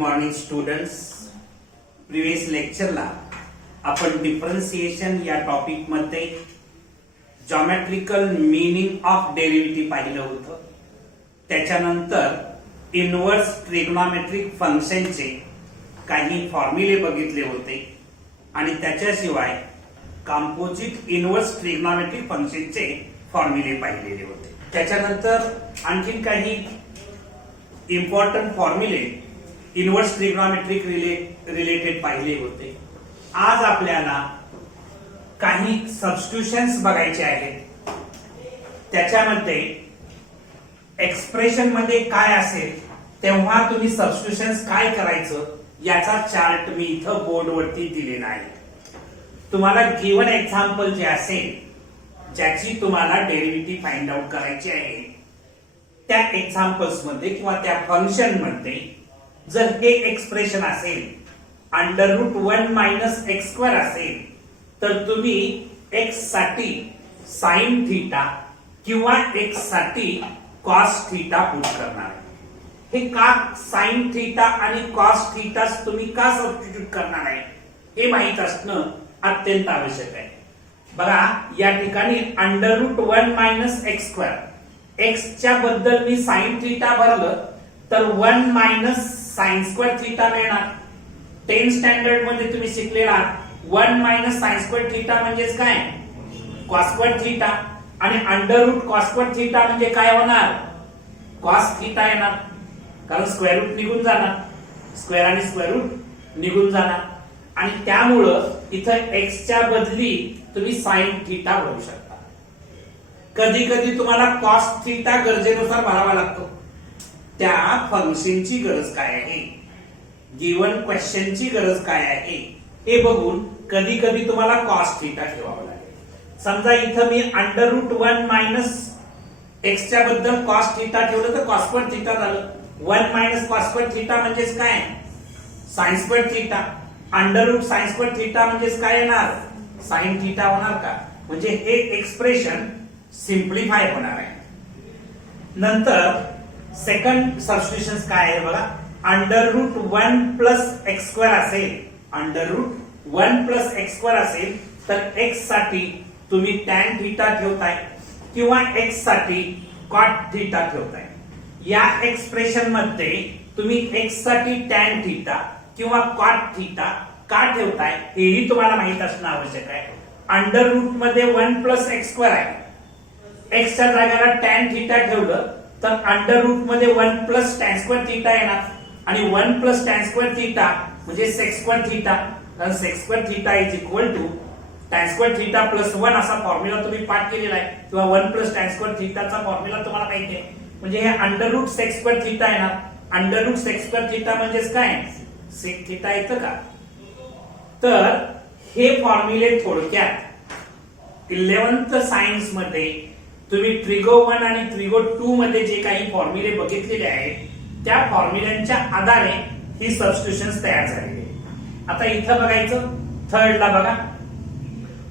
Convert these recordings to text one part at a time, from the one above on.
Morning students. Previous लेक्चरला आपण differentiation या topic मध्ये जॉमेट्रिकल मीनिंग ऑफ डेरिव्हेटिव्ह पाहिलं होतं. त्याच्यानंतर इनव्हर्स ट्रिग्नोमेट्रिक फंक्शनचे काही फॉर्म्युले बघितले होते आणि त्याच्याशिवाय कंपोजिट इनव्हर्स ट्रिग्नोमेट्रिक फंक्शनचे फॉर्म्युले पाहिलेले होते. त्याच्यानंतर आणखीन काही इम्पॉर्टंट फॉर्म्युले इनव्हर्स ट्रिग्नोमेट्रिक रिलेटेड पाहिले होते. आज आपल्याला काही सबस्टिट्यूशन्स बघायचे आहेत. त्याच्यामध्ये एक्सप्रेशन मध्ये काय असेल तेव्हा तुम्ही सबस्टिट्यूशन्स काय करायचं याचा चार्ट मी इथं बोर्डवरती दिलेला आहे. तुम्हाला गिवन एक्झाम्पल जे असेल ज्याची तुम्हाला डेरिव्हेटिव्ह फाइंड आउट करायची आहे त्या एक्झाम्पल्स मध्ये किंवा त्या फंक्शन मध्ये जर हे एक्सप्रेशन असेल √1 - x² असेल तर तुम्ही x साठी साइन थीटा किंवा x साठी कॉस थीटा पुट करणार. हे का साइन थीटा आणि कॉस थीटा तुम्ही का सबस्टिट्यूट करणार आहे हे माहित असणं अत्यंत आवश्यक आहे. बघा या ठिकाणी √1 - x², x च्या बद्दल मी साइन थीटा भरलं तर 1 - sin² थीटा मिळणार. 10 स्टँडर्ड मध्ये तुम्ही शिकलेला 1 - sin² थीटा म्हणजेच काय cos² थीटा आणि √cos² थीटा म्हणजे काय होणार cos थीटा येणार, कारण स्क्वेअर रूट निघून जाणार, स्क्वेअर आणि स्क्वेअर रूट निघून जाणार आणि त्यामुळं इथं x च्या बदली तुम्ही साइन थीटा भरू शकता. कधी कधी तुम्हाला कॉस थीटा गरजेनुसार भरावा लागतो. त्या फंक्शनची गरज काय आहे, गिवन क्वेश्चनची गरज काय आहे हे बघून कधी कधी तुम्हाला कॉस थीटा ठेवावा लागेल. समजा इथं मी √1 - x च्या बद्दल कॉस थीटा ठेवलं तर cos² थीटा झालं. 1 - cos² थीटा म्हणजेच काय sin² थीटा. √sin² थीटा म्हणजेच काय येणार साइन थीटा होणार का. म्हणजे हे एक्सप्रेशन सिंप्लिफाय होणार आहे. नंतर सेकंड सबस्टिट्यूशन काय आहे बघा, √1 + x² असेल, √1 + x² असेल तर x साठी तुम्ही tan थीटा ठेवताय किंवा x साठी cot थीटा ठेवताय. या एक्सप्रेशन मध्ये तुम्ही x साठी tan थीटा किंवा cot थीटा का ठेवताय हेही तुम्हाला माहित असणं आवश्यक आहे. √ मध्ये 1 + x² आहे, x च्या जागेला tan थीटा ठेवलं तर √ मध्ये 1 + tan² थीटा येणार आणि 1 + tan² थीटा म्हणजे sec² थीटा, कारण sec² थीटा tan² थीटा +1 असा फॉर्म्युला तुम्ही पाठ केलेला आहे किंवा 1 + tan² थीटाचा फॉर्म्युला तुम्हाला माहिती आहे. म्हणजे हे √sec² थीटा येणार. √sec² थीटा म्हणजेच काय sec थीटा येतं का. तर हे फॉर्म्युले थोडक्यात 11th सायन्स मध्ये तुम्ही ट्रिगो 1 आणि ट्रिगो 2 मध्ये जे काही फॉर्म्युले बघितलेले आहेत त्या फॉर्म्युल्यांच्या आधारे ही सबस्टिट्यूशन्स तयार झालेली. आता इथं बघायचं थर्डला बघा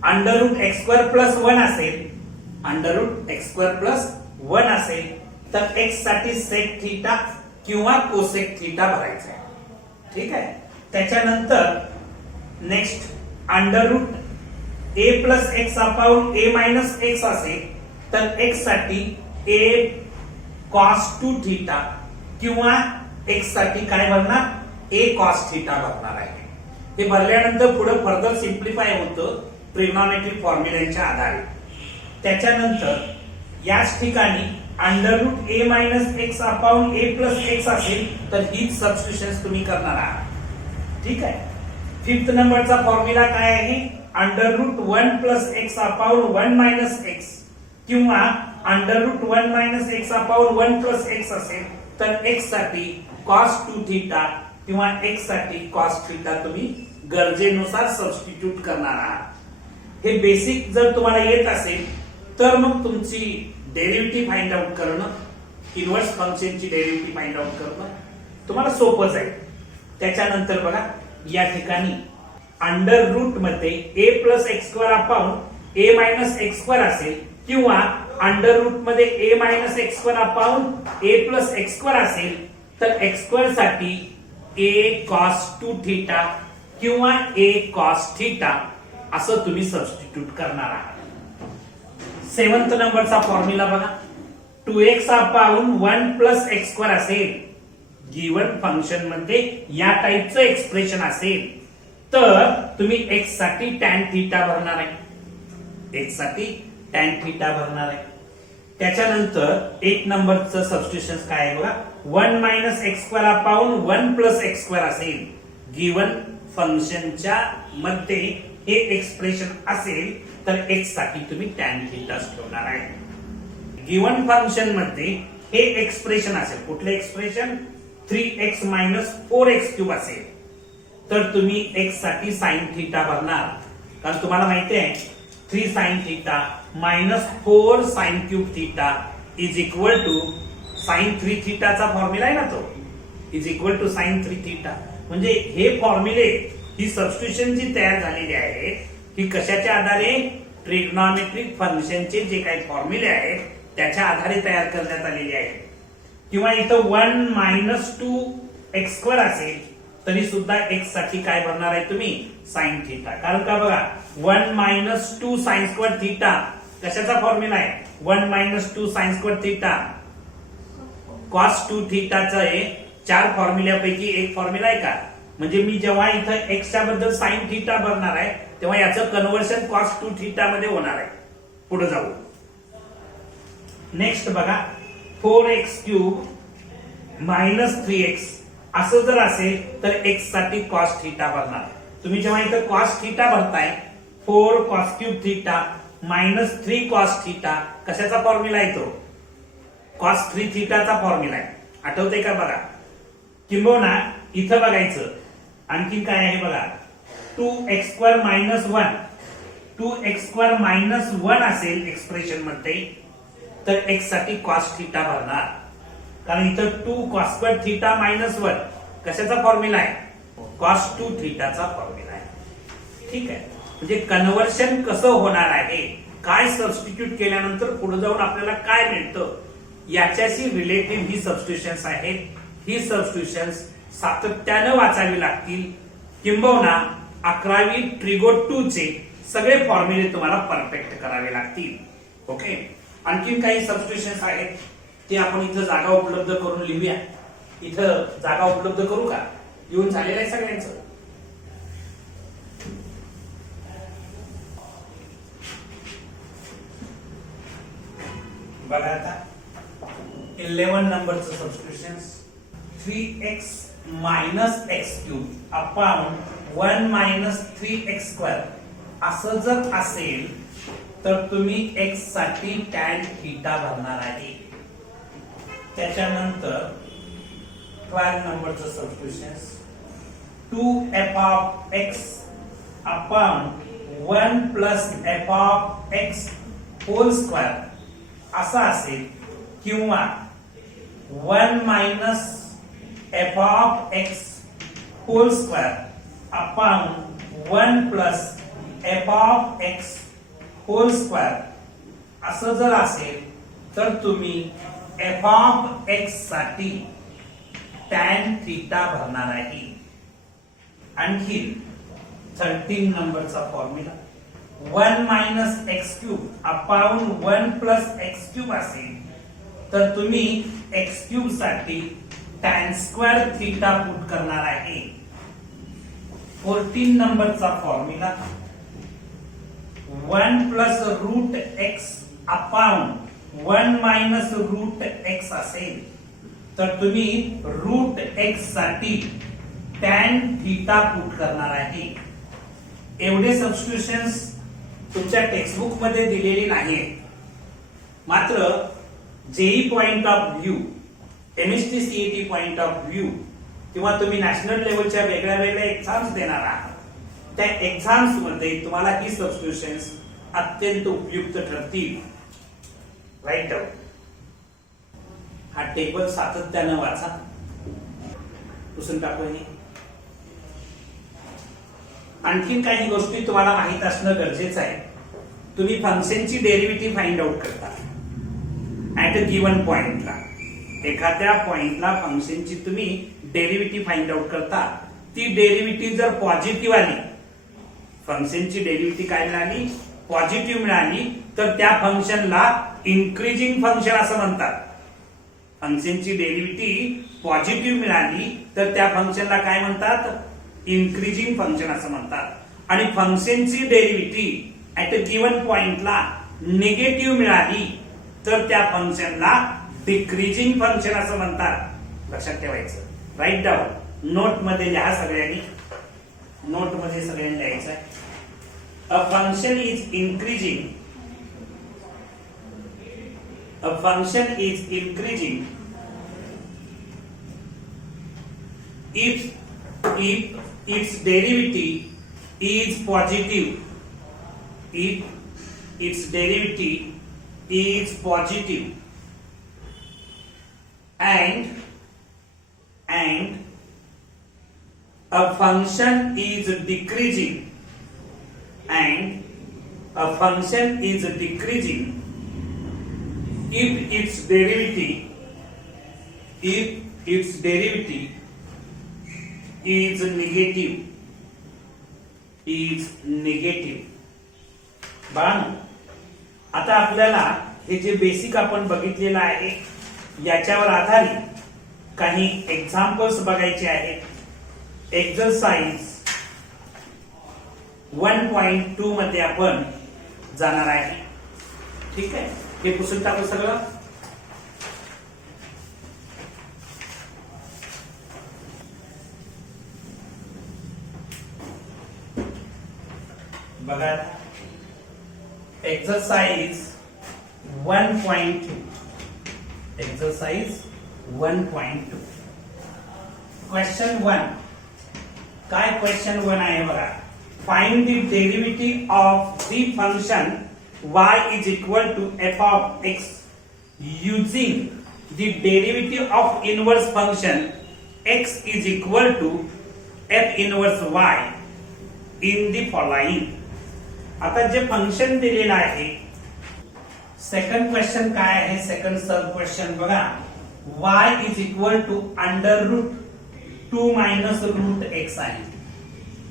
√x² + 1 असेल, √x² + 1 असेल तर x साठी sec थीटा किंवा cosec थीटा भरायचा आहे. ठीक आहे. त्याच्यानंतर नेक्स्ट √a + x/a - x असेल तर x साठी a cos² थीटा किंवा x साठी काय भरणार a cos थीटा भरणार आहे. हे भरल्यानंतर पुढे फर्दर सिंप्लिफाय होतं ट्रिग्नोमेट्रिक फॉर्म्युल्यांच्या आधारे. त्याच्यानंतर याच ठिकाणी √a - x/a + x असेल तर हीच सबस्टिट्यूशन्स तुम्ही करणार आहात. ठीक आहे. 5th नंबरचा फॉर्म्युला काय आहे √1 + x/1 - x किंवा √1 - x/1 + x असेल तर x साठी cos² थीटा किंवा x साठी cos थीटा तुम्ही गरजेनुसार सबस्टिट्यूट करणार आहात. हे बेसिक जर तुम्हाला येत असेल तर मग तुमची डेरिव्हेटिव्ह फाइंड आउट करणं, इनव्हर्स फंक्शनची डेरिव्हेटिव्ह फाइंड आउट करणं तुम्हाला सोपं जाईल. त्याच्यानंतर बघा या ठिकाणी √ मध्ये a + x² - x² असेल किंवा √ मध्ये a - x² a + x² असेल तर x² साठी ए कॉस 2 थीटा किंवा ए कॉस थीटा असं तुम्ही सबस्टिट्यूट करणार आहात। 7th नंबरचा फॉर्म्युला बघा, 2x upon 1 plus x square असेल, गिवन फंक्शन मध्ये या टाईपचं एक्सप्रेशन असेल तर तुम्ही x साठी tan थीटा भरणार आहे, x साठी tan थीटा भरणार आहे। त्याच्यानंतर 8 नंबरचं सबस्टिट्यूशन काय आहे बघा, 1 minus x square upon 1 plus x square असेल, गिवन फंक्शनच्या मध्ये हे एक्सप्रेशन असेल तर x साठी तुम्ही tan थीटाच ठेवणार आहे। गिवन फंक्शन मध्ये हे एक्सप्रेशन असेल, कुठले expression, 3x minus 4x cube असेल तर तुम्ही x साठी साइन थीटा भरणार, कारण तुम्हाला माहिती आहे 3 sine theta minus 4 sine cube theta is equal to sine 3 थीटाचा फॉर्म्युला आहे ना, तो is equal to sine 3 theta. म्हणजे हे फॉर्म्युले, ही सबस्टिट्यूशन जी तयार झालेली आहे ही कशाच्या आधारे, ट्रिग्नॉमेट्रिक फंक्शनचे जे काही फॉर्म्युले आहेत त्याच्या आधारे तयार करण्यात आलेली आहे। किंवा इथं 1 मायनस 2 एक्स स्क्वेअर असेल तरी सुद्धा x साठी काय भरणार आहे तुम्ही, साइन थीटा। कारण का बघा, 1 मायनस 2 साइन स्क्वेअर थीटा कशाचा फॉर्म्युला आहे, 1 minus 2 sine square theta cos 2 थीटाचा आहे, 4 फॉर्म्युल्यापैकी एक फॉर्म्युला आहे का। म्हणजे मी जेव्हा इथं x च्या बद्दल साइन थीटा भरणार आहे तेव्हा याचं कन्व्हर्शन कॉस 2 थीटा मध्ये होणार आहे। पुढे जाऊ, नेक्स्ट बघा, 4x क्यूब मायनस 3x असं जर असेल तर x साठी कॉस थीटा भरणार। तुम्ही जेव्हा इथं कॉस थीटा भरताय, 4 cos cube theta minus 3 cos theta कशाचा फॉर्म्युला आहे, तो कॉस 3 थीटाचा फॉर्म्युला आहे, आठवतंय का बघा। किंबहुना इथं बघायचं आणखी काय आहे बघा, 2x square minus 1, 2x square minus 1 असेल एक्सप्रेशन मध्ये तर x साठी कॉस थीटा भरणार, कारण इथं 2 कॉस स्क्वेअर थीटा मायनस 1 कशाचा फॉर्म्युला आहे, कॉस 2 थीटाचा फॉर्म्युला आहे। ठीक आहे, म्हणजे कन्व्हर्शन कसं होणार आहे, काय सबस्टिट्यूट केल्यानंतर पुढे जाऊन आपल्याला काय मिळतं याच्याशी रिलेटेड ही सबस्टिट्यूशन्स आहेत। ही सबस्टिट्यूशन्स सातत्यानं वाचावी लागतील, किंबहुना 11वी ट्रिगो 2 चे सगळे फॉर्म्युले तुम्हाला परफेक्ट करावे लागतील। ओके, आणखीन काही सबस्टिट्यूशन्स आहेत ते आपण इथं जागा उपलब्ध करून लिहूया। इथं जागा उपलब्ध करू का, लिहून झालेलं आहे सगळ्यांचं। बघा आता 11 नंबरचं substitutions, 3x minus x cube upon 1 minus 3x square असं जर असेल तर तुम्ही x साठी tan थीटा भरणार आहे। त्याच्यानंतर 12 नंबरचं substitutions, 2f of x upon 1 plus f of x whole square असं असेल, किंवा 1 minus f of x whole square upon 1 plus f of x whole square असं जर असेल तर तुम्ही f ऑफ x साठी tan थीटा भरणार आहे। आणखी 13 नंबरचा formula, 1 minus x cube upon 1 plus x cube असेल तर तुम्ही एक्स क्यूब साठी tan स्क्वेअर थीटा पुट करणार आहे। 14 नंबरचा formula, 1 plus root x upon 1 minus root x असेल तर तुम्ही रूट एक्स साठी tan थीटा पुट करणार आहे। एवढे सबस्टिट्यूशन्स तुमच्या टेक्स्टबुक मध्ये दिलेले नाहीत, मात्र JEE point of view, MST CET point of view किंवा तुम्ही नॅशनल लेवलच्या वेगळ्या वेगळ्या एक्झाम्स देणार आहात, त्या एक्झाम्स मध्ये तुम्हाला ही सबस्टिट्यूशन्स अत्यंत उपयुक्त ठरतील। राईट डाऊन, हा टेबल सातत्यानं वाचा, पुसून टाकू। आणखीन काही गोष्टी तुम्हाला माहित असणं गरजेचं आहे। तुम्ही फंक्शनची डेरिव्हेटिव्ह फाइंड आउट करता ऍट अ गिवन पॉइंटला, एखाद्या पॉइंटला फंक्शनची तुम्ही डेरिव्हेटिव्ह फाइंड आउट करता, ती डेरिव्हेटिव्ह जर पॉझिटिव्ह आली, फंक्शनची डेरिव्हेटिव्ह काय मिळाली, पॉझिटिव्ह मिळाली, तर त्या फंक्शनला इन्क्रीजिंग फंक्शन असं म्हणतात. फंक्शनची डेरिव्हेटिव्ह पॉझिटिव्ह मिळाली तर त्या फंक्शनला काय म्हणतात, इन्क्रीजिंग फंक्शन असं म्हणतात. आणि फंक्शनची डेरिव्हेटिव्ह ऍट अ गिवन पॉइंटला निगेटिव्ह मिळाली तर त्या फंक्शनला डिक्रीजिंग फंक्शन असं म्हणतात. लक्षात ठेवायचं. राईट डाऊन, नोट मध्ये लिहा सगळ्यांनी, नोट मध्ये सगळ्यांनी लिहायचं आहे. A function is increasing, a function is increasing if its derivative is positive, if its derivative is positive, and a function is decreasing, and a function is decreasing if its derivative is negative, बाळांनो, आता आपल्याला हे जे basic आपण बघितलेलं आहे याच्यावर आधारित काही एक्झाम्पल्स बघायचे आहेत. एक्सरसाइज 1.2 मध्ये आपण जाणार आहे. ठीक आहे, हे पुसून टाकू सगळं. बघा, एक्सरसाइज 1.2, एक्सरसाइज 1.2 क्वेश्चन 1. काय क्वेश्चन 1 आहे बघा. Find the derivative of the function y is equal to f of x using the derivative of inverse function x is equal to f inverse y in the following. आता जे function दिलेलं आहे, second question काय आहे, second सब question बघा. y is equal to under root 2 minus root x आहे,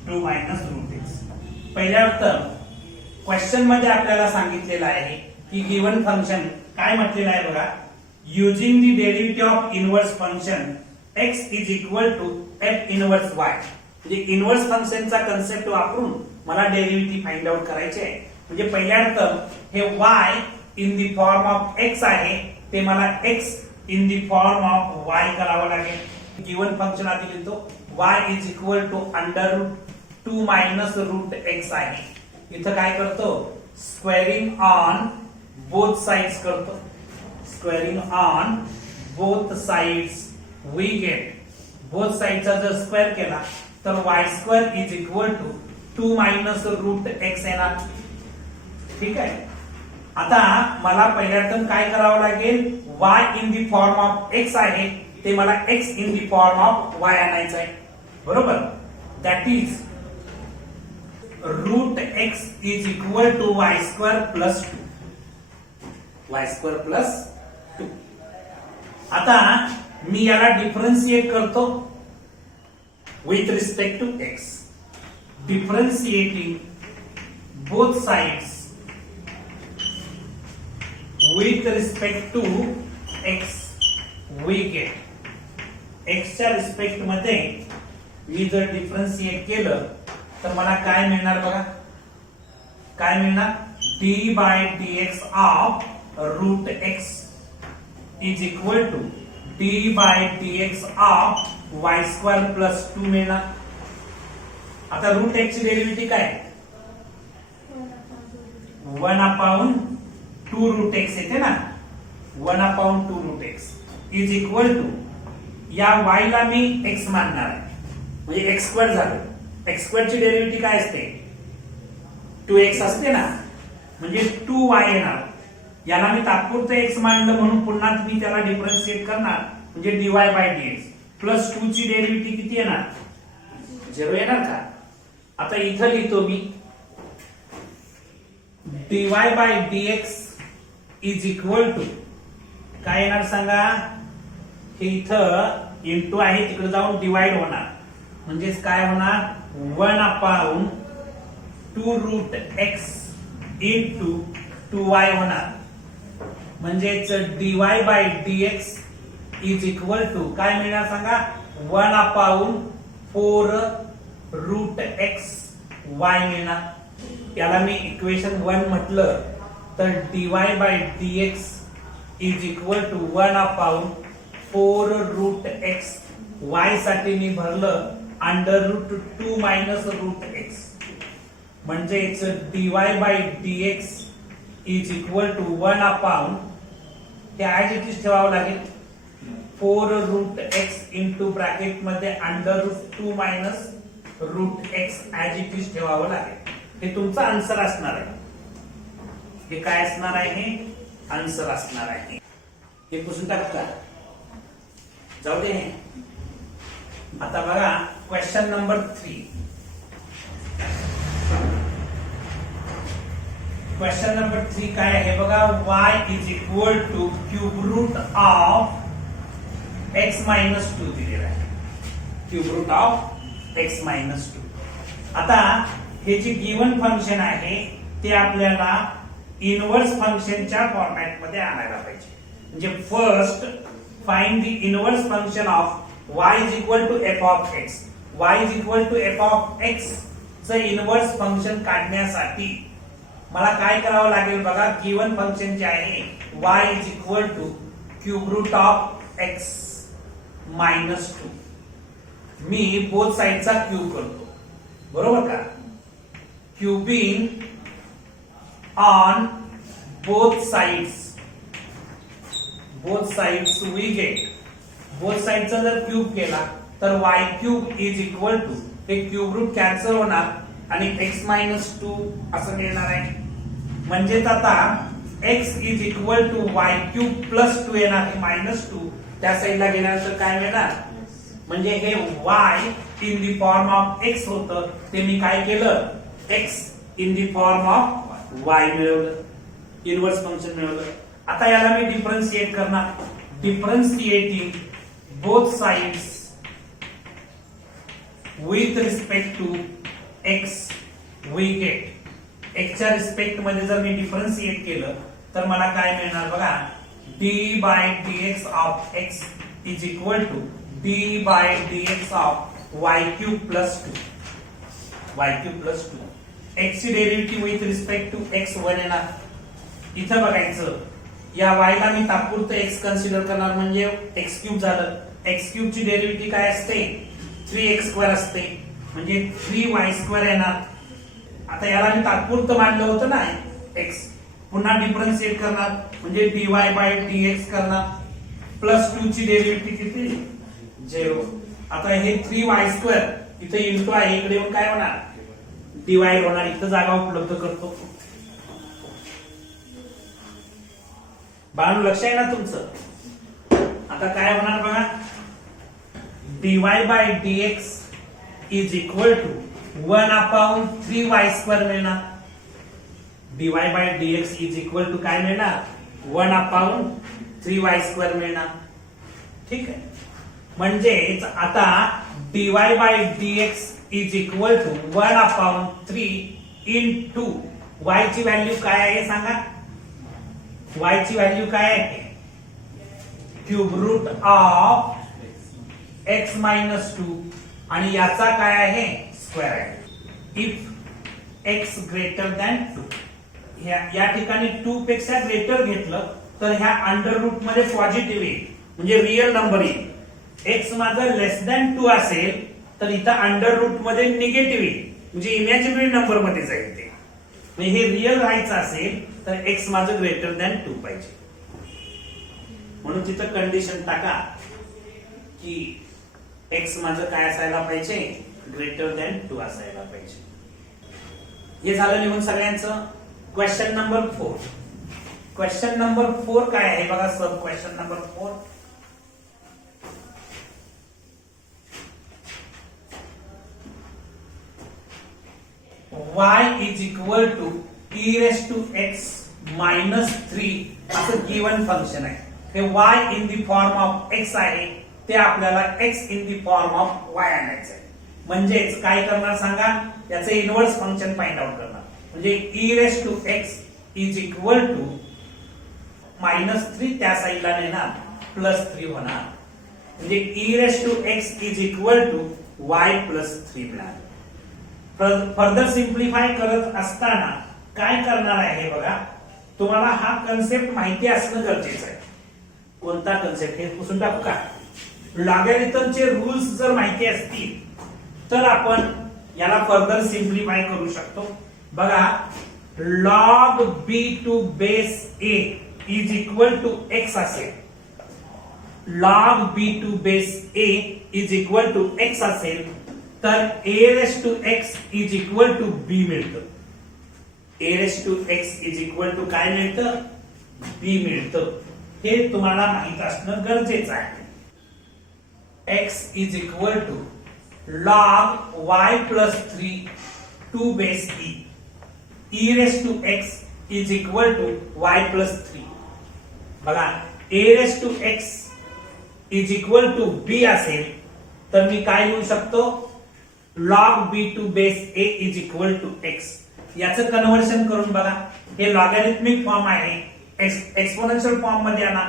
2 minus root x. पहिल्या उत्तर क्वेश्चन मध्ये आपल्याला सांगितलेलं आहे की गिवन फंक्शन काय म्हटलेलं आहे बघा. Using the derivative of inverse function x is equal to f inverse y. म्हणजे इनवर्स फंक्शनचा कन्सेप्ट वापरून मला डेरिव्हेटिव्ह फाइंड आउट करायचे आहे. म्हणजे पहिल्या टर्म हे y in the form of x आहे, ते मला x in the form of y करावं लागेल. गिवन फंक्शन आधी लिहितो, y is equal to under root 2 minus root x आहे. इथं काय करतो, स्क्वेअरिंग ऑन बोथ साइड्स करतो. Squaring on both sides we get, both साइडचा जर स्क्वेअर केला तर y square is equal to 2 minus root x येणार. ठीक आहे. आता मला पहिल्या टर्म काय करावं लागेल, y in the form of x आहे, ते मला x in the form of y आणायचं आहे. बरोबर. That is root x is equal to y square plus 2, y square plus 2. आता मी याला डिफरन्शिएट करतो with respect to x. Differentiating both sides with respect to x we get, x च्या respect मध्ये मी जर डिफरन्शिएट केलं तर मला काय मिळणार बघा. काय मिळणार, d by dx of root x is equal to d by dx of y square plus 2 मिळणार. आता रूट x ची डेरिव्हेटिव्ह काय, 1/2 रूट x येते ना, 1/2 root x is equal to, या y ला मी x मानणार आहे, म्हणजे x स्क्वेअर झालं. x स्क्वेअर ची डेरिव्हेटिव्ह काय असते, 2x असते ना, म्हणजे 2y येणार. याला मी तात्पुरतं x मानलं म्हणून पुन्हा मी त्याला डिफरन्शिएट करणार, म्हणजे dy बाय dx प्लस 2 ची डेरिव्हेटिव्ह किती येणार, 0 येणार का. आता इथं लिहितो मी dy by dx is equal to काय येणार सांगा. हे इथं इंटू आहे तिकडे जाऊन डिवाइड होणार, म्हणजेच काय होणार 1 upon 2 route x into 2y होणार, म्हणजेच dy by dx is equal to काय मिळणार सांगा 1 अपॉन 4 रूट एक्स वाय मिळणार। याला मी इक्वेशन 1 म्हटलं तर dy by dx is equal to 1 upon 4 root x, y साठी मी भरलं under root 2 minus root x, म्हणजेच dy by dx is equal to 1 upon हे ऍज इट इज ठेवावं लागेल 4 रूट एक्स इंटू ब्रॅकेट मध्ये under root 2 minus root x as it is ठेवावं लागेल। हे तुमचं आन्सर असणार आहे, हे काय असणार आहे आन्सर असणार आहे। हे पुसून टाकू का, जाऊ दे। आता बघा क्वेश्चन नंबर 3, क्वेश्चन नंबर 3 काय आहे बघा, y is equal to cube root of x minus 2 दिलेला आहे, cube root of x minus 2। आता हे जे गिवन फंक्शन आहे ते आपल्याला इनवर्स फंक्शनच्या फॉर्मॅट मध्ये आणायला पाहिजे, म्हणजे first find the inverse function of y is equal to f of x, y is equal to f of x च इनवर्स फंक्शन काढण्यासाठी मला काय करावं लागेल बघा, गिवन फंक्शन जे आहे y is equal to cube root of x minus 2, मी बोथ साइडचा क्यूब करतो, बरोबर का, cubing on both sides we get, both साइडचा जर क्यूब केला तर y cube is equal to हे क्यूब रूट कॅन्सल होणार आणि x मायनस 2 असं मिळणार आहे, म्हणजेच आता x is equal to y cube plus 2 येणार, हे मायनस 2 त्या साइडला गेल्यानंतर काय मिळणार, म्हणजे हे y in the form of x होतं ते मी काय केलं x in the form of y मिळवलं, इनवर्स फंक्शन मिळवलं। आता याला मी डिफरन्शिएट करणार, differentiating both sides with respect to x we get, x च्या रिस्पेक्ट मध्ये जर मी डिफरन्शिएट केलं तर मला काय मिळणार बघा, d by dx of x is equal to d by dx of y cube plus 2, y cube plus 2, x ची derivative with respect to x 1 येणार, इथं बघायचं या y ला मी तात्पुरतं x कन्सिडर करणार, म्हणजे x क्यूब झालं, x क्यूब ची डेरिव्हेटिव्ह काय असते 3x स्क्वेअर असते, म्हणजे 3y स्क्वेअर येणार। आता याला मी तात्पुरतं मानलं होतं ना x, पुन्हा डिफरन्शिएट करणार म्हणजे dy बाय dx करणार, प्लस 2 ची डेरिव्हेटिव्ह किती 0। आता हे 3y स्क्वेअर इथे इंटू आहे, इकडे येऊन काय होणार डिवाइड होणार, इथं जागा उपलब्ध करतो। बाळांनो लक्ष आहे ना तुमचं, आता काय होणार बघा, dy by dx is equal to 1 upon 3y square मिळणार, dy by dx is equal to काय मिळणार 1 अपॉन 3y स्क्वेअर मिळणार, ठीक आहे। म्हणजेच आता dy by dx is equal to 1 upon 3 into y ची व्हॅल्यू काय आहे सांगा, y ची व्हॅल्यू काय आहे cube root of x minus 2 आणि याचा काय आहे स्क्वेअर आहे, इफ x ग्रेटर दॅन 2, या ठिकाणी 2 पेक्षा ग्रेटर घेतलं तर ह्या अंडर रूट मध्ये पॉझिटिव्ह येईल, म्हणजे रिअल नंबर येईल, x माझा लेस दॅन 2 असेल तर इथं अंडर रूट मध्ये निगेटिव्ह येईल, म्हणजे इमॅजिनरी नंबर मध्ये जाईल ते, म्हणजे हे रिअल राहायचं असेल तर x माझं ग्रेटर दॅन 2 पाहिजे, म्हणून तिथं कंडिशन टाका की x माझं काय असायला पाहिजे ग्रेटर दॅन 2 असायला पाहिजे। हे झालं लिहून सगळ्यांचं। क्वेश्चन नंबर 4, क्वेश्चन नंबर 4 काय आहे बघा, sub question number 4, y is equal to e raise to x minus 3 असं गिवन फंक्शन आहे, हे y in the form of x आहे ते आपल्याला x in the form of y आणायचं आहे. म्हणजेच काय करणार सांगा, याचं इनव्हर्स फंक्शन फाइंड आउट करणार. म्हणजे e raise to x is equal to -3 त्या साईडला नेणार +3 होणार. म्हणजे e raise to x is equal to y +3 मिळालं. फर्दर सिंप्लिफाय करत असताना काय करणार आहे बघा, तुम्हाला हा कन्सेप्ट माहिती असणं गरजेचं आहे. कोणता कन्सेप्ट हे पुसून टाकू का? लॉगॅरिथमचे रूल्स जर माहिती असतील तर आपण याला फर्दर सिंप्लिफाय करू शकतो. बघा, log b to base a is equal to x असेल. log b to base a is equal to x असेल तर a raise to x is equal to b मिळतं. a raise to x is equal to काय मिळतं? b मिळतं. हे तुम्हाला माहित असणं गरजेचं आहे. x is equal to log y plus 3 to base e. e raise to x is equal to y plus 3. बघा, a raise to x is equal to b असेल तर मी काय लिहू शकतो? log b to base a is equal to x. याचं conversion करून बघा, हे लॉगॅरिथमिक फॉर्म आहे. एक्सपोनेन्शियल फॉर्म मध्ये आणा.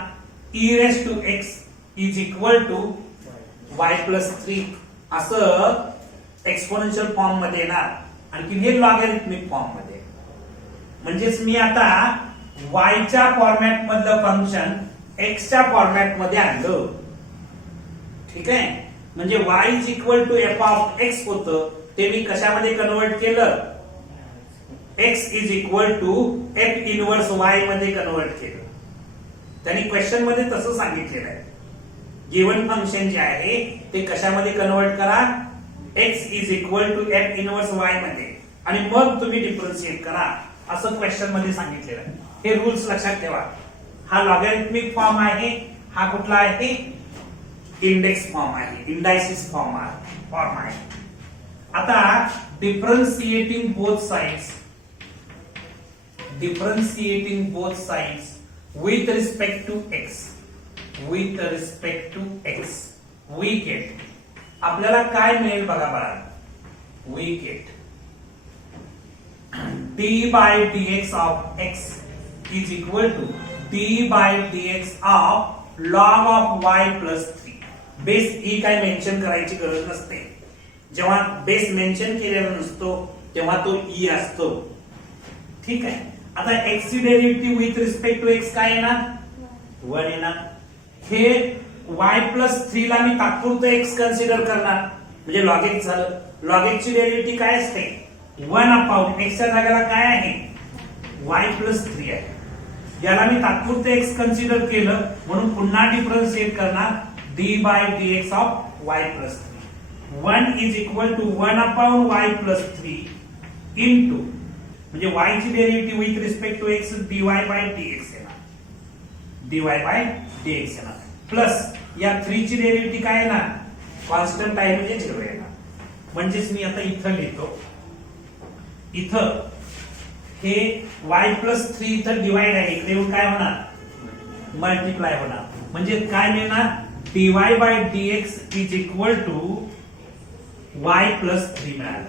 e raise to x is equal to y plus 3 असं एक्सपोनेन्शियल फॉर्म मध्ये येणार. आणखी हे लॉगॅरिथमिक फॉर्म मध्ये. म्हणजेच मी आता y च्या फॉर्मॅट मधलं फंक्शन x च्या फॉर्मॅट मध्ये आणलं. ठीक आहे, म्हणजे y is equal to f of x होतं, ते मी कशामध्ये कन्वर्ट केलं? x is equal to f inverse y मध्ये कन्वर्ट केलं. त्यांनी क्वेश्चन मध्ये तसं सांगितलेलं आहे. गिवन फंक्शन जे आहे ते कशामध्ये कन्वर्ट करा? x is equal to f inverse y मध्ये, आणि मग तुम्ही डिफरन्शिएट करा असं क्वेश्चन मध्ये सांगितलेलं आहे. हे रूल्स लक्षात ठेवा. हा लॉगॅरिथमिक फॉर्म आहे. हा कुठला आहे? इंडेक्स फॉर्म आहे, इंडायसिस फॉर्म आहे. आता differentiating both sides with respect to x we get, आपल्याला काय मिळेल बघा बाळा? we get d by dx of x is equal to d by dx of log of y plus 3. Base e काय mention करायची गरज नसते. जेव्हा बेस मेन्शन केलेला नसतो तेव्हा तो e असतो. ठीक आहे. आता x ची derivative with respect to x काय येणार? 1 येणार. हे y प्लस 3 ला मी तात्पुरतं x कन्सिडर करणार, म्हणजे log x झालं. log x ची डेरिव्हेटिव्ह काय असते? 1 अपॉन x च्या जागेला काय आहे? y प्लस 3 आहे. याला मी तात्पुरतं x कन्सिडर केलं म्हणून पुन्हा डिफरन्शिएट करणार d by dx of y plus 3. 1 is equal to 1 upon y plus 3 into, म्हणजे y ची derivative with respect to x dy by dx येणार. dy बाय dx येणार. प्लस या 3 ची डेरिव्हेटिव्ह काय येणार? कॉन्स्टंट आहे म्हणजे 0 येणार. म्हणजेच मी आता इथं लिहितो, इथं हे y प्लस 3 इथं डिवाइड आहे, इकडे येऊन काय होणार? मल्टिप्लाय होणार. म्हणजे काय मिळणार? dy by dx is equal to y plus 3 मिळालं.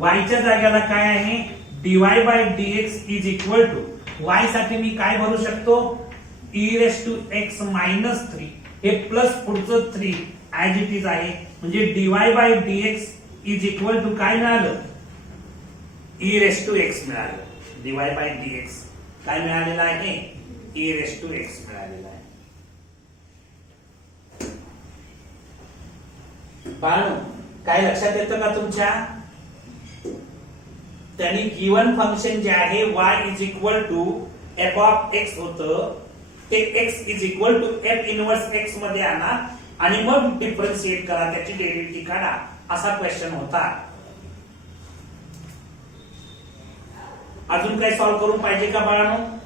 y च्या जागेला काय आहे? dy by dx is equal to, y साठी मी काय भरू शकतो? e raise to x minus 3. हे प्लस पुढचं 3 ऍज इट इज आहे. म्हणजे dy by dx is equal to काय मिळालं? e रेस टू x मिळालं. dy बाय dx काय मिळालेलं आहे? e रेस टू x मिळालेलं आहे. बाळांनो, काय लक्षात येतं का तुमच्या? त्यांनी गिवन फंक्शन जे आहे y is equal to f of x होतं, ते x is equal to f inverse x मध्ये आणा आणि मग डिफरन्शिएट करा, त्याची डेरिव्हेटिव्ह काढा, असा क्वेश्चन होता. अजून काही सॉल्व्ह करून पाहिजे का बाळांनो?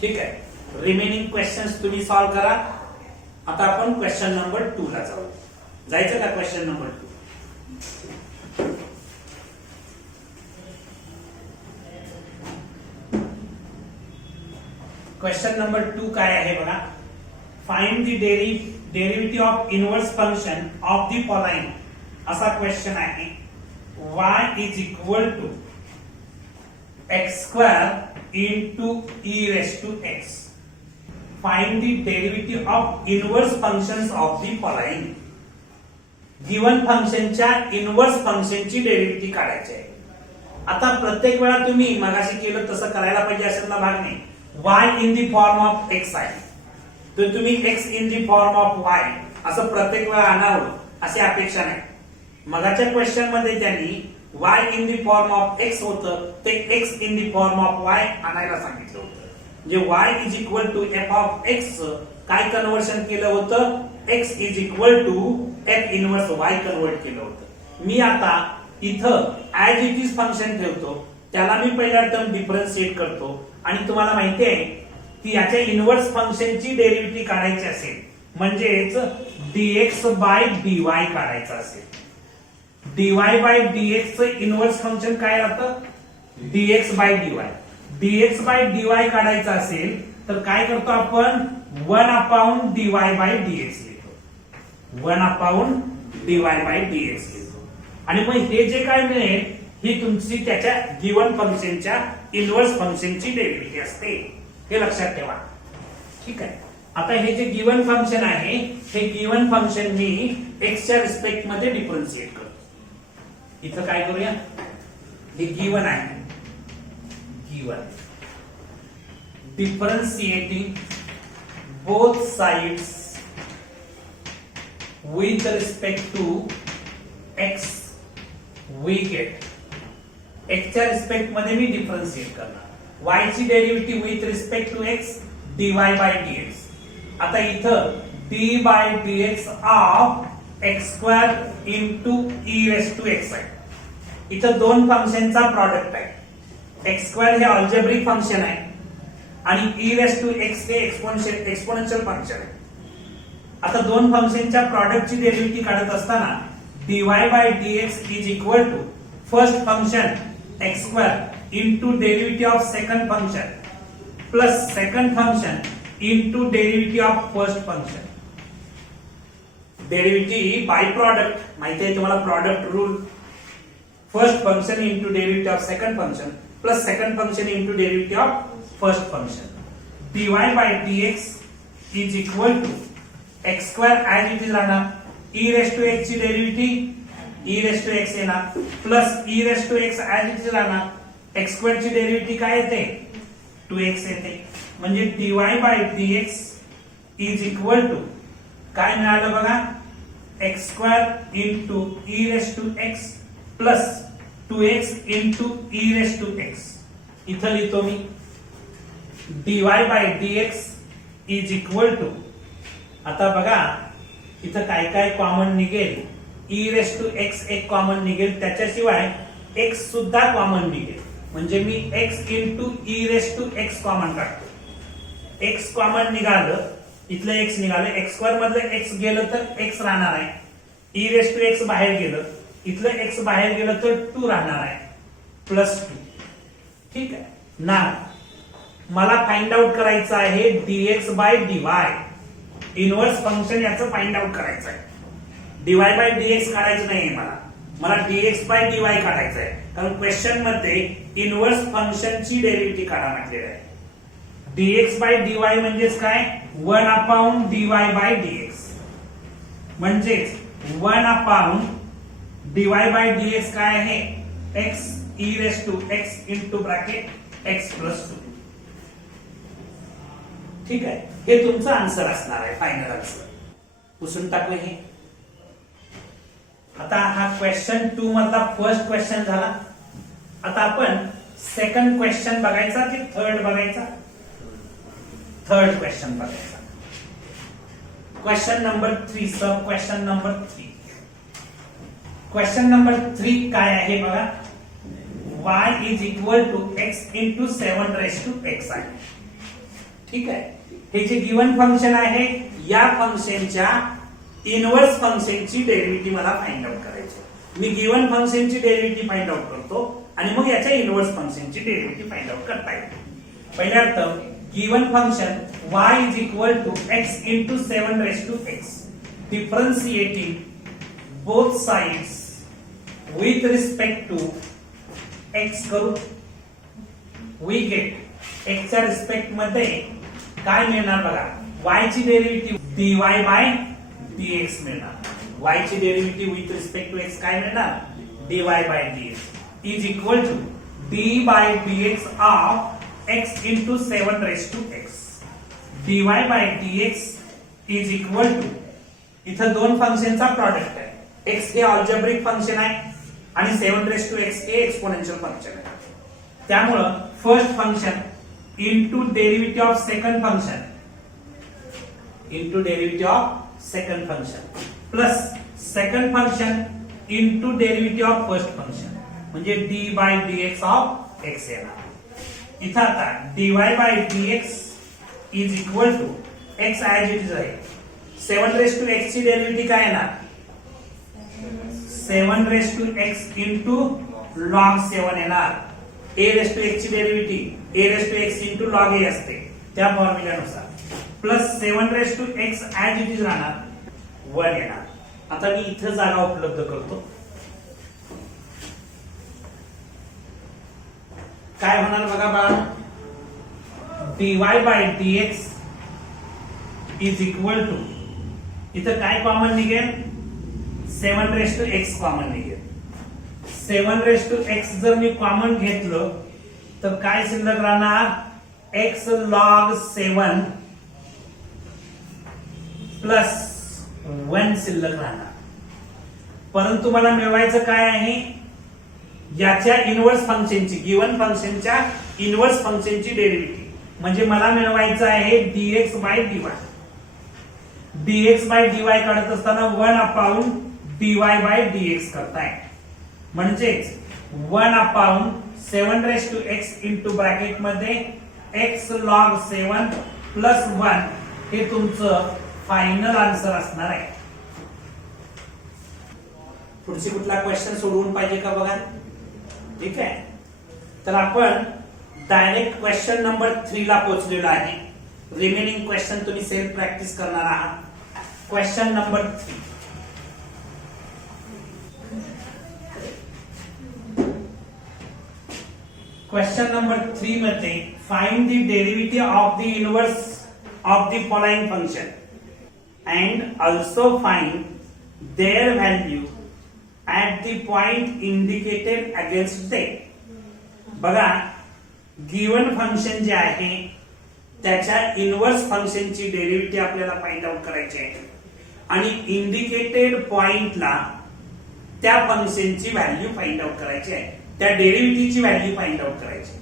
ठीक आहे. रिमेनिंग क्वेश्चन्स तुम्ही सॉल्व्ह करा. आता आपण क्वेश्चन नंबर 2 ला जाऊ. जायचं का क्वेश्चन नंबर 2? क्वेश्चन नंबर 2 काय आहे बघा? Find the derivative of inverse function of the following असा क्वेश्चन आहे y is equal to x square into e raise to x. Find the derivative of inverse functions of the following. Given फंक्शनच्या inverse फंक्शनची derivative काढायची आहे. आता प्रत्येक वेळा तुम्ही मगाशी केलं तसं करायला पाहिजे अशातला भाग नाही. y in the form of x आहे तर तुम्ही x in the form of y असं प्रत्येक वेळा आणावं अशी अपेक्षा नाही. मगाच्या क्वेश्चन मध्ये त्यांनी y in the form of x होतं ते x in the form of y आणायला सांगितलं होतं. म्हणजे y is equal to f of x काय कन्व्हर्शन केलं होतं x is equal to f inverse y convert केलं होतं. मी आता इथं ऍज इट इज फंक्शन ठेवतो त्याला मी पहिल्या टर्म डिफरन्शिएट करतो आणि तुम्हाला माहिती आहे की याच्या इनव्हर्स फंक्शनची डेरिव्हेटिव्ह काढायची असेल म्हणजेच dx बाय dy काढायचं असेल. dy बाय dx चं इनव्हर्स फंक्शन काय राहतं dx by dy. dx by dy काढायचं असेल तर काय करतो आपण 1 अपॉन dy बाय dx लिहितो. 1 अपॉन dy बाय dx लिहितो आणि मग हे जे काय मिळेल ही तुमची त्याच्या गिवन फंक्शनच्या इनव्हर्स फंक्शनची डेरिव्हेटिव्ह असते. हे लक्षात ठेवा. ठीक आहे. आता हे जे गिवन फंक्शन आहे हे गिवन फंक्शन मी x च्या रिस्पेक्ट मध्ये डिफरन्शिएट करतो. इथं काय करूया हे गिवन आहे. Given differentiating both sides with respect to x we get x च्या रिस्पेक्ट मध्ये मी डिफरन्शिएट करणार. y ची derivative with respect to x dy by dx. आता इथं d by dx of x square into e raise to x आहे. इथं दोन फंक्शनचा प्रॉडक्ट आहे. x स्क्वेअर हे अल्जेब्रिक फंक्शन आहे आणि e रेस टू x हे एक्सपोनेन्शियल फंक्शन आहे. आता दोन फंक्शनच्या प्रॉडक्टची डेरिव्हेटिव्ह काढत असताना dy by dx is equal to first function x square into derivative of second function plus second function into derivative of first function. Derivative by product माहिती आहे तुम्हाला product rule. First function into derivative of second function plus second function into derivative of first function. dy by dx is equal to x square as it is राहणार. e raise to x ची derivative e raise to x येणार plus e raise to x as it is राहणार. x square ची derivative काय येते 2x येते. म्हणजे dy by dx is equal to काय मिळालं बघा x square into e raise to x plus 2x into e raise to x. इथं लिहितो मी dy by dx is equal to आता बघा इथं काय काय कॉमन निघेल. e रेस टू x एक कॉमन निघेल त्याच्याशिवाय x सुद्धा कॉमन निघेल म्हणजे मी x into e raise to x common काढतो. x कॉमन निघालं इथलं x निघालं x स्क्वेअर मधलं x गेलं तर x राहणार आहे. e रेस टू x बाहेर गेलं इथलं x बाहेर गेलं तर 2 राहणार आहे प्लस 2. ठीक आहे ना. मला फाइंड आउट करायचं आहे dx by dy. Inverse function याचं फाइंड आउट करायचं आहे. dy बाय dx काढायचं नाही मला dx बाय dy काढायचं आहे कारण क्वेश्चन मध्ये इनव्हर्स फंक्शनची डेरिव्हेटिव्ह काढा म्हटलेलं आहे. dx बाय dy म्हणजेच काय 1 अपॉन dy बाय dx म्हणजेच 1 अपॉन dy बाय dx काय आहे x e raise to x into bracket x plus 2. ठीक आहे. हे तुमचं आन्सर असणार आहे फायनल आन्सर. पुसून टाकलं हे. आता हा क्वेश्चन 2 मधला फर्स्ट क्वेश्चन झाला. आता आपण सेकंड क्वेश्चन बघायचा की थर्ड बघायचा. थर्ड क्वेश्चन बघायचा. Question number 3 sub question number 3. Question number 3 काय आहे बघा y is equal to x into 7 raise to x आहे. ठीक आहे. हे जे गिवन फंक्शन आहे या फंक्शनच्या इनव्हर्स फंक्शनची डेरिव्हेटिव्ह मला फाइंड आउट करायची. मी गिवन फंक्शनची डेरिव्हेटिव्ह फाइंड आउट करतो आणि मग याच्या इनव्हर्स फंक्शनची डेरिव्हेटिव्ह फाइंड आउट करता येते. पहिल्या अर्थ given function y is equal to x into 7 raise to x. differentiating both sides with respect to x करू, we get x च्या रिस्पेक्ट मध्ये काय मिळणार बघा, y ची डेरिव्हेटिव्ह dy बाय dx मिळणार. y ची derivative with respect to x काय मिळणार, dy by dx is equal to d by dx of x into 7 raised to x. dy by dx is equal to, इथं दोन फंक्शनचा product आहे. x हे algebraic function आहे आणि 7 raised to x हे एक्सपोनेन्शियल फंक्शन आहे. त्यामुळं first function into derivative of second function plus second function into derivative of first function म्हणजे d by dx of x येणार. इथं आता dy by dx is equal to x as it is आहे. 7 raised to x ची derivative काय येणार, 7 raised to x into log 7 येणार. a raised to x ची derivative a raised to x into log a असते त्या फॉर्म्युल्यानुसार, plus 7 raised to x as it is राहणार 1 येणार. आता मी इथं जागा उपलब्ध करतो. काय होणार बघा बाळा, dy by dx is equal to, इथं काय कॉमन निघेल, 7 raised to x कॉमन निघेल. 7 raised to x जर मी कॉमन घेतलं तर काय शिल्लक राहणार, x log 7 प्लस 1 शिल्लक राहणार. परंतु मला मिळवायचं काय आहे, याच्या इनव्हर्स फंक्शनची, गिवन फंक्शनच्या इनव्हर्स फंक्शनची डेरिव्हेटिव्ह, म्हणजे मला मिळवायचं आहे dx by dy. dx by dy काढत असताना 1 अपॉन dy बाय dx करताय, म्हणजेच 1 upon 7 raised to x into bracket मध्ये x log 7 प्लस 1 हे तुमचं फायनल आन्सर असणार आहे. पुढची कुठला क्वेश्चन सोडवून पाहिजे का बघा. ठीक आहे, तर आपण डायरेक्ट क्वेश्चन नंबर 3 ला पोहोचलेलो आहे. रिमेनिंग क्वेश्चन तुम्ही सेल्फ प्रॅक्टिस करणार आहात. क्वेश्चन नंबर 3, क्वेश्चन नंबर 3 मध्ये find the derivative of the inverse of the following function and also find their value at the point indicated against they. बघा, given function जे आहे त्याच्या inverse फंक्शनची derivative आपल्याला find out करायची आहे आणि इंडिकेटेड पॉइंटला त्या फंक्शनची व्हॅल्यू फाइंड आउट करायची आहे, त्या डेरिव्हेटिव्हची व्हॅल्यू फाइंड आउट करायची.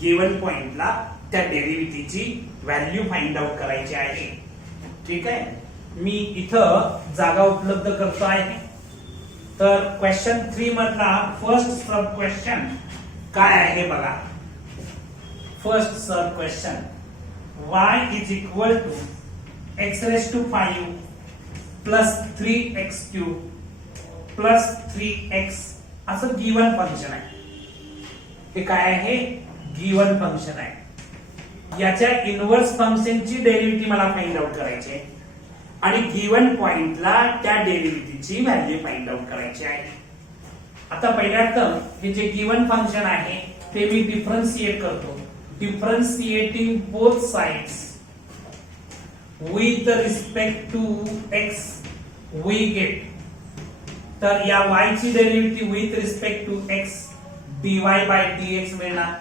गिवन पॉइंटला त्या डेरिव्हेटिव्हची व्हॅल्यू फाइंड आउट करायची आहे. ठीक आहे, मी इथं जागा उपलब्ध करतो आहे. तर क्वेश्चन 3 मधला फर्स्ट सब क्वेश्चन काय आहे बघा. First sub question, y is equal to x raised to 5 plus 3x cube plus 3x असं गिवन फंक्शन आहे. हे काय आहे, गिवन फंक्शन आहे. याच्या इनव्हर्स फंक्शनची डेरिव्हेटिव्ह मला फाइंड आउट करायची आहे आणि गिवन पॉइंटला त्या डेरिव्हेटिव्हची व्हॅल्यू फाइंड आउट करायची आहे. आता पहिल्यांदा हे जे गिवन फंक्शन आहे ते मी डिफरन्शिएट करतो. Differentiating both sides with respect to x we get, तर या y ची derivative with respect to x dy by dx मिळणार.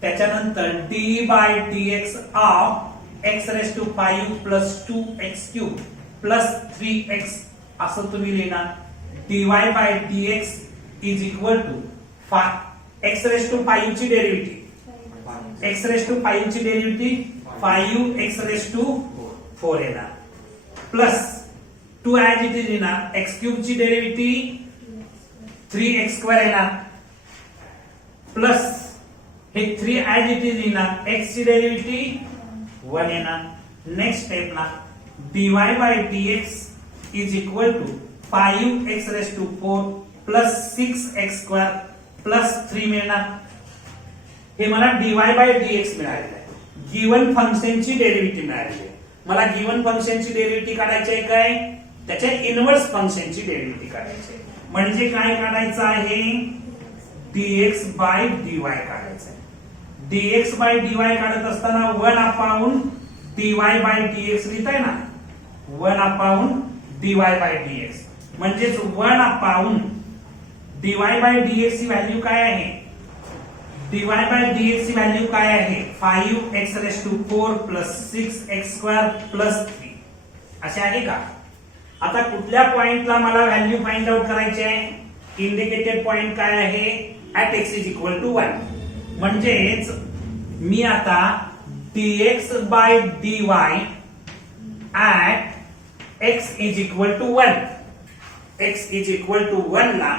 त्याच्यानंतर d by dx of x raised to 5 plus 2x cube plus 3x असं तुम्ही लिहिणार. dy by dx is equal to x raised to 5 ची derivative, x raised to 5 ची derivative 5x raised to 4 येणार plus 2 as it is येणार. x cube ची derivative 3x square येणार plus हे 3 ऍज इट इज येणार. x ची derivative 1 येणार. नेक्स्ट स्टेपला dy by dx is equal to 5x raised to 4 plus 6x square plus 3 मिळणार. हे मला dy बाय dx मिळालेलं आहे. गिवन फंक्शनची डेरिव्हेटिव्ह मिळालेली आहे. मला गिवन फंक्शनची डेरिव्हेटिव्ह काढायची आहे काय, त्याच्या इनव्हर्स फंक्शनची डेरिव्हेटिव्ह काढायची आहे. म्हणजे काय काढायचं आहे, dx बाय dy काढायचं आहे. dx बाय dy काढत असताना 1 अपॉन dy बाय dx लिहिताय ना, 1 अपॉन dy बाय dx म्हणजेच 1 अपॉन dy बाय dx ची व्हॅल्यू काय आहे, dy बाय dx ची व्हॅल्यू काय आहे, 5x4 plus 6x square plus 3 असे आहे का. आता कुठल्या पॉइंटला मला व्हॅल्यू फाइंड आउट करायची आहे, इंडिकेटेड पॉइंट काय आहे, at x is equal to 1. म्हणजेच मी आता dx by dy at x is equal to 1, x is equal to 1 ला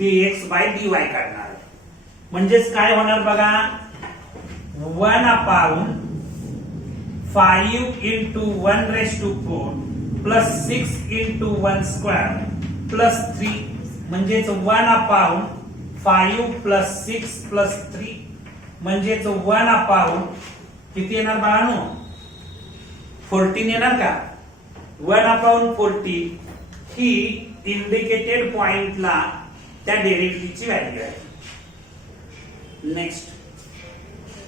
dx by dy काढणार. म्हणजेच काय होणार बघा, 1 upon 5 into 1 raised to 4 plus 6 into 1 square plus 3 म्हणजेच 1 अपॉन 5 प्लस 6 प्लस 3 म्हणजेच 1 अपॉन किती येणार बाळांनो, 14 येणार का. 1 अपॉन 14 ही इंडिकेटेड पॉइंटला त्या डेरिव्हेटिव्हची व्हॅल्यू आहे.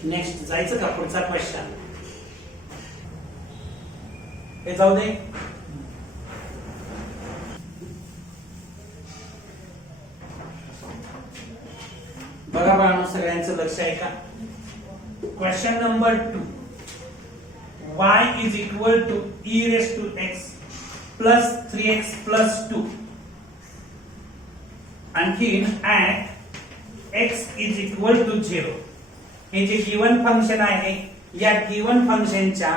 नेक्स्ट जायचं का पुढचा क्वेश्चन, हे जाऊ दे. बघा बाळांनो, सगळ्यांचं लक्ष आहे का. Question number 2, y is equal to e raised to x plus 3x plus 2 आणखीन at x is equal to 0. हे जे गिवन फंक्शन आहे, या गिवन फंक्शनच्या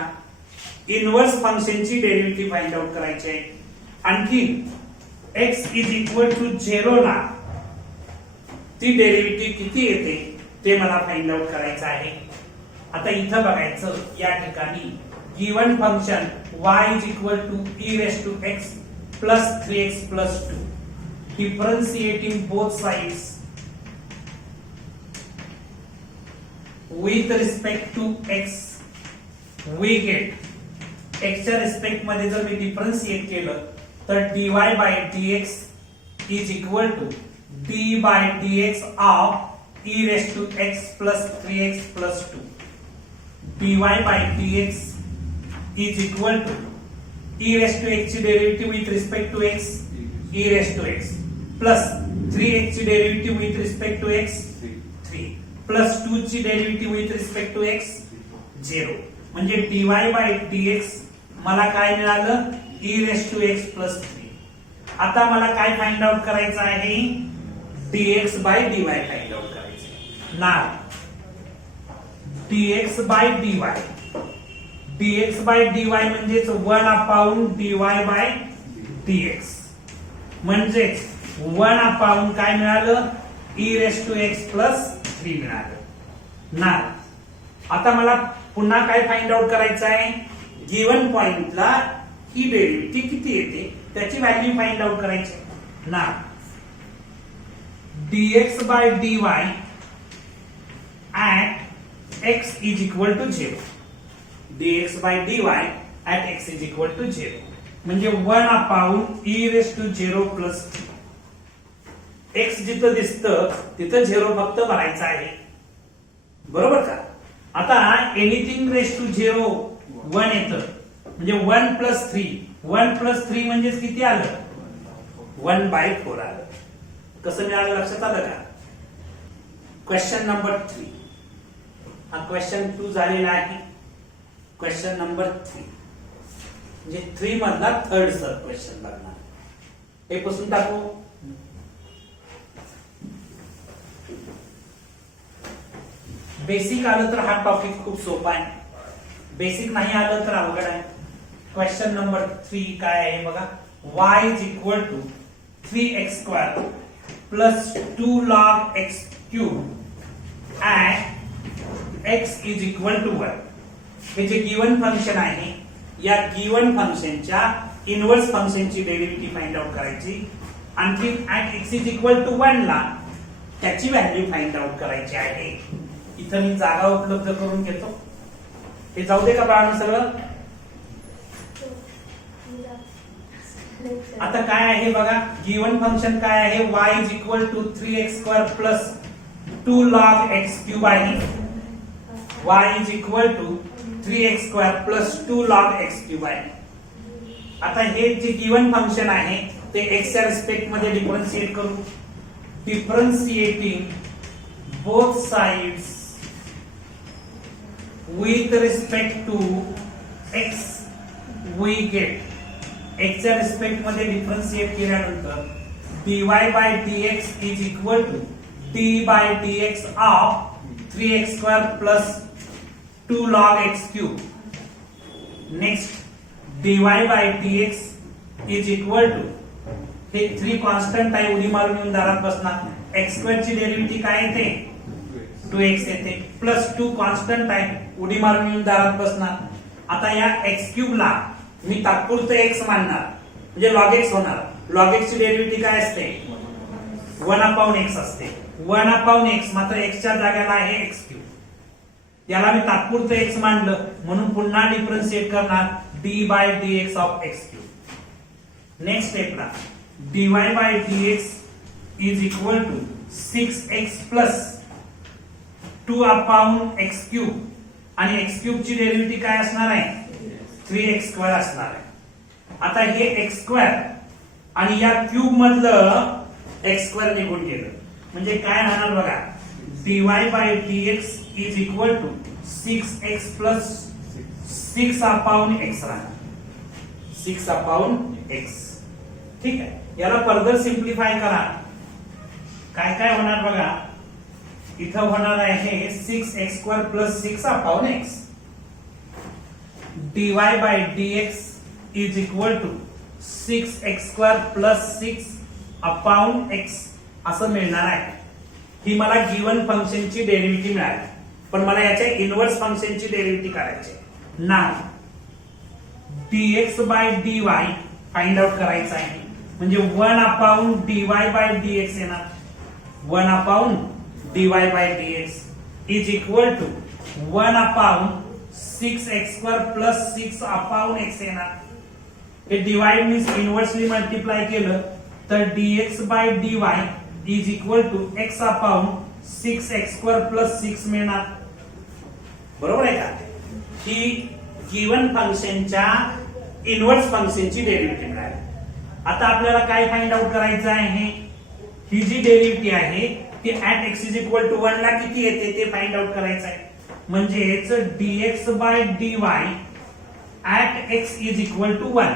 इनव्हर्स फंक्शनची डेरिव्हेटिव्ह फाइंड आउट करायची आहे. आणखीन x is equal to 0 ला ती डेरिव्हेटिव्ह किती येते ते मला फाइंड आउट करायचं आहे. आता इथं बघायचं, या ठिकाणी given function y is equal to e raised to x plus 3x plus 2, differentiating both sides with respect to x, we get x च्या रिस्पेक्ट मध्ये जर मी डिफरन्शिएट केलं तर dy by dx is equal to d by dx of e raised to x plus 3x plus 2. dy by dx is equal to e raised to x ची derivative with respect to x, e raised to x plus 3x ची derivative with respect to x 3 plus 2 ची derivative with respect to x 0. म्हणजे dy by dx मला काय मिळालं, e raised to x plus 3. आता मला काय फाइंड आउट करायचं आहे, dx by dy find out करायचं. नाव dx by dy, dx by dy म्हणजेच 1 अपॉन dy by dx म्हणजेच 1 अपॉन काय मिळालं, e raised to x plus 3 मिळालं. नाव आता मला पुन्हा काय फाइंड आउट करायचं आहे, गिवन पॉइंटला ही डेरिव्हेटिव्ह किती येते त्याची व्हॅल्यू फाइंड आउट करायची. नाव dx by dy at x is equal to 0, dx by dy at x is equal to 0 म्हणजे 1 upon e raised to 0 plus 3. x जिथं दिसतं तिथं 0 फक्त भरायचं आहे, बरोबर का. आता एनिथिंग रेस टू 0 1 येतं म्हणजे 1 plus 3, 1 plus 3 म्हणजे किती आलं, 1/4 आलं. कसं मिळालं लक्षात आलं का. क्वेश्चन नंबर 3, हा क्वेश्चन 2 झालेला आहे. क्वेश्चन नंबर 3 म्हणजे 3 मधला थर्ड सब क्वेश्चन बघणार. हे पुसून टाकू. बेसिक आलं तर हा टॉपिक खूप सोपा आहे, बेसिक नाही आलं तर अवघड आहे. क्वेश्चन नंबर 3 काय आहे बघा, y is equal to 3x square plus 2 log x cube and x is equal to 1. हे जे गिवन फंक्शन आहे, या गिवन फंक्शनच्या इनव्हर्स फंक्शनची डेरिव्हेटिव्ह फाइंड आउट करायची. आणखी at x is equal to 1 ला त्याची व्हॅल्यू फाइंड आउट करायची आहे. इथं मी जागा उपलब्ध करून घेतो, हे जाऊ दे का बाळांनो सगळं. आता काय आहे बघा, गिवन फंक्शन काय आहे, y is equal to 3x² plus 2 log x cube आहे. y is equal to 3x² plus 2 log x cube आहे. आता हे जे गिवन फंक्शन आहे ते x च्या रिस्पेक्ट मध्ये डिफरन्शिएट करू. Differentiating both sides with respect to x we get x च्या रिस्पेक्ट मध्ये डिफरन्शिएट केल्यानंतर dy by dx is equal to d by dx of 3x² plus 2 log x cube. Next dy by dx is equal to, हे 3 constant आहे, उडी मारून येऊन दारात बसणार. x² ची डेरिव्हेटिव्ह काय येते, 2x येते, प्लस 2 कॉन्स्टंट आहे, उडी मारून येऊन दारात बसणार. आता या x क्यूब ला मी तात्पुरतं x मानणार, म्हणजे log x होणार. log x ची डेरिव्हेटिव्ह काय असते, 1/x असते. 1/x मात्र x च्या जागेला आहे x क्यूब. याला मी तात्पुरतं x मानलं म्हणून पुन्हा डिफरन्शिएट करणार d by dx of x cube. Next स्टेपला dy by dx is equal to 6x plus 2/x cube आणि x cube ची डेरिव्हेटिव्ह काय असणार आहे, 3x² असणार आहे. आता हे x² आणि या क्यूब मधलं x² निघून गेलं म्हणजे काय राहणार बघा, dy by dx is equal to 6x plus 6/x राहणार. 6/x. ठीक आहे, याला फर्दर सिंप्लिफाय करा. काय काय होणार बघा, इथं होणार आहे 6x² plus 6/x. dy by dx is equal to 6x² plus 6/x असं मिळणार आहे. ही मला गिवन फंक्शनची डेरिव्हेटिव्ह मिळाली, पण मला याच्या इनव्हर्स फंक्शनची डेरिव्हेटिव्ह करायची. नाव dx by dy find out करायचं आहे, म्हणजे 1/dy by dx येणार. 1/dy by dx is equal to 1/6x² plus 6/x येणार. हे डिवाइड मीन्स इनव्हर्सली मल्टिप्लाय केलं तर dx by dy is equal to x/6x² plus 6 मिळणार. बरोबर आहे का? ही गिवन फंक्शनच्या इनव्हर्स फंक्शनची डेरिव्हेटिव्ह आहे. आता आपल्याला काय फाइंड आउट करायचं आहे, ही जी डेरिव्हेटिव्ह आहे ती at x is equal to 1 ला किती येते ते फाइंड आउट करायचं आहे. म्हणजेच dx by dy at x is equal to 1.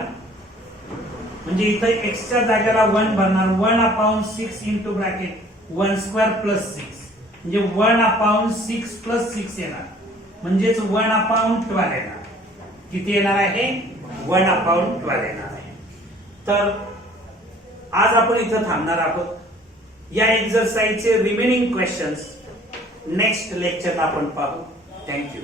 म्हणजे इथे x च्या जागेला 1 भरणार. 1/6 इंटू ब्रॅकेट 1² प्लस 6 म्हणजे 1/6 प्लस 6 येणार. म्हणजेच 1/12 येणार. किती येणार आहे, 1/12 येणार आहे. तर आज आपण इथं थांबणार आहोत. या एक्सरसाइजचे रिमेनिंग क्वेश्चन्स नेक्स्ट लेक्चरला आपण पाहू. थँक्यू.